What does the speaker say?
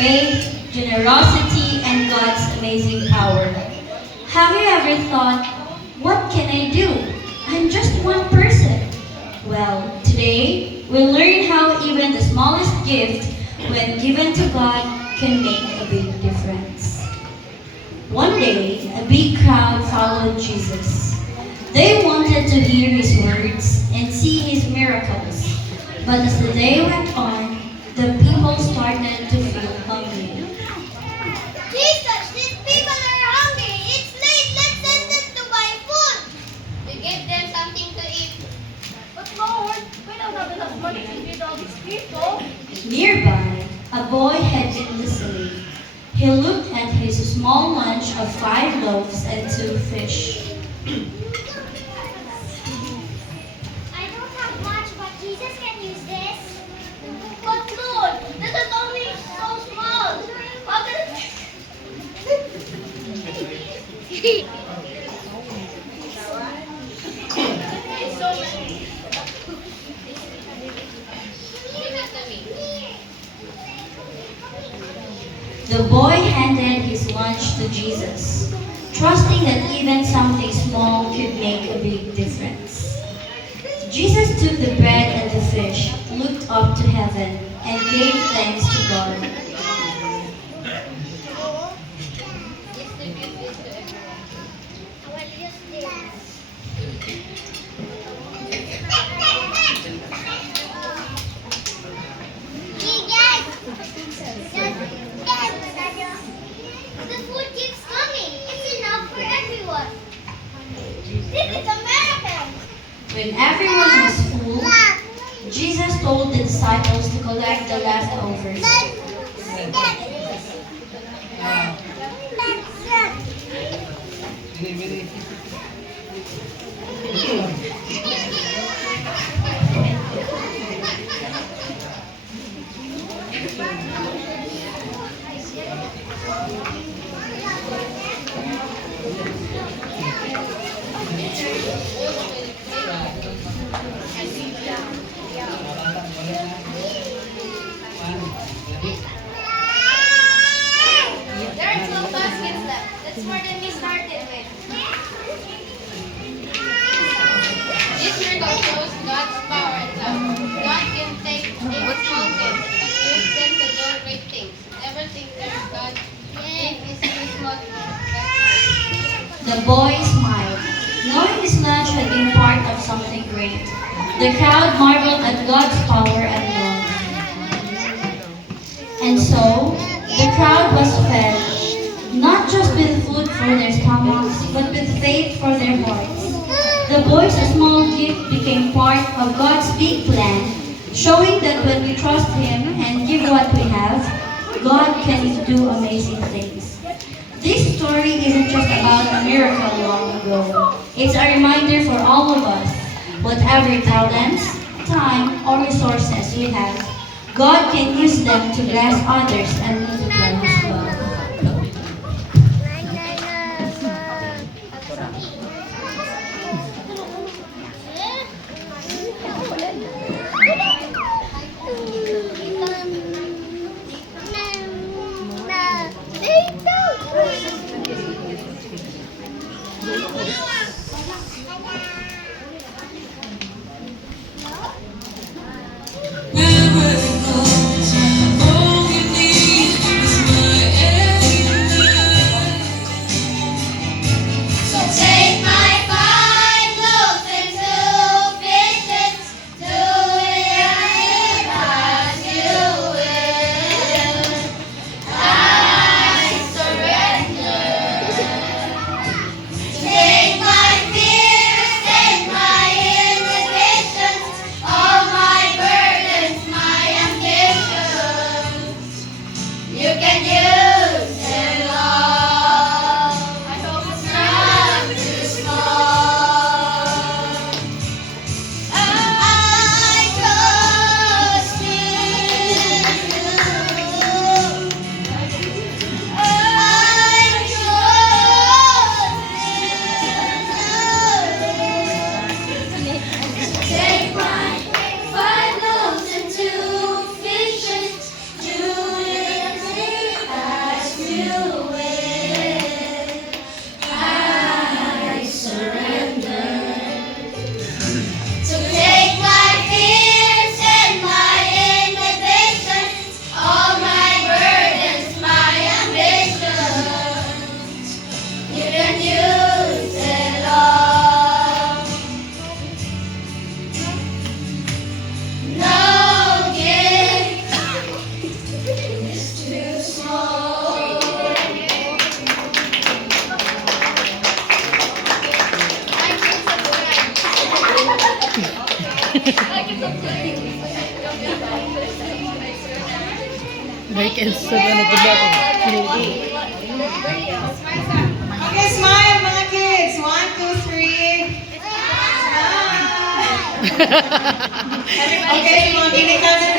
faith, generosity, and God's amazing power. Have you ever thought, what can I do? I'm just one person. Well, today we'll learn how even the smallest gift, when given to God, can make a big difference. One day, a big crowd followed Jesus. They wanted to hear his words and see his miracles. But as the day went on, the people started to feel hungry. Jesus, these people are hungry. It's late. Let's send them to buy food. To give them something to eat. But Lord, we don't have enough money to feed all these people. Nearby, a boy had been listening. He looked at his small lunch of 5 loaves and 2 fish. I don't have much, but Jesus can use this. But Lord, this is only so small. How can it... The boy handed his lunch to Jesus, trusting that even something small could make a big difference. Jesus took the bread and the fish, looked up to heaven, and gave thanks to God. The food keeps coming. It's enough for everyone. This is a miracle. When everyone was full, Jesus told the disciples to collect the leftovers. There are 12 baskets left. That's more than we started with. This miracle shows God's power and love. God can take small things and use them to do great things. Never think there's God. Big is too small. The boy smiled, knowing his lunch had been part of something great. The crowd marveled at God's power and love. And so, the crowd was fed, not just with food for their stomachs, but with faith for their hearts. The boy's small gift became part of God's big plan, showing that when we trust Him and give what we have, God can do amazing things. This story isn't just about a miracle long ago. It's a reminder for all of us, whatever talents, time, or resources we have, God can use them to bless others and multiply His love. Wherever it goes, all you need Michael, sa ano diba ko? Okay, smile mga kids. 1, 2, 3. Smile. Okay, mga ginikanan